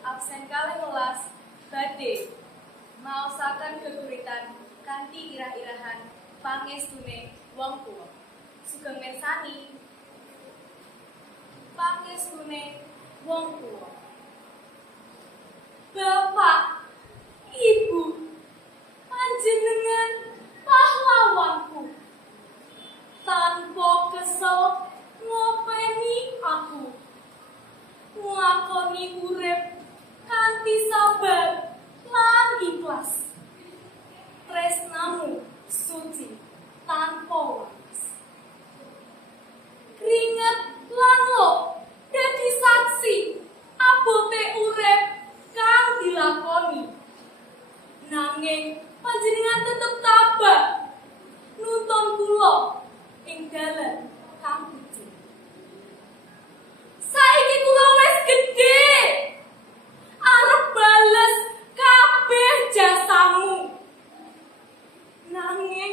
absen kalih welas badhe maosaken geguritan kanthi irah-irahan pangestune wong tuwa. Sugeng mirsani pangestune wong tuwa. Bapak, Ibu, panjenengan pahlawanku. Tanpa kesel ngopeni aku. Ngakoni urip kanthi sabar lan ikhlas. Tresnamu suci tanpa waras. Keringet lan lo dadi saksi abote urip kang dilakoni. Nanging panjenengan tetep tabah nuntun kula ing dalan kang puji. Saiki kula wis gedhe, arep bales kabeh jasamu. Nanging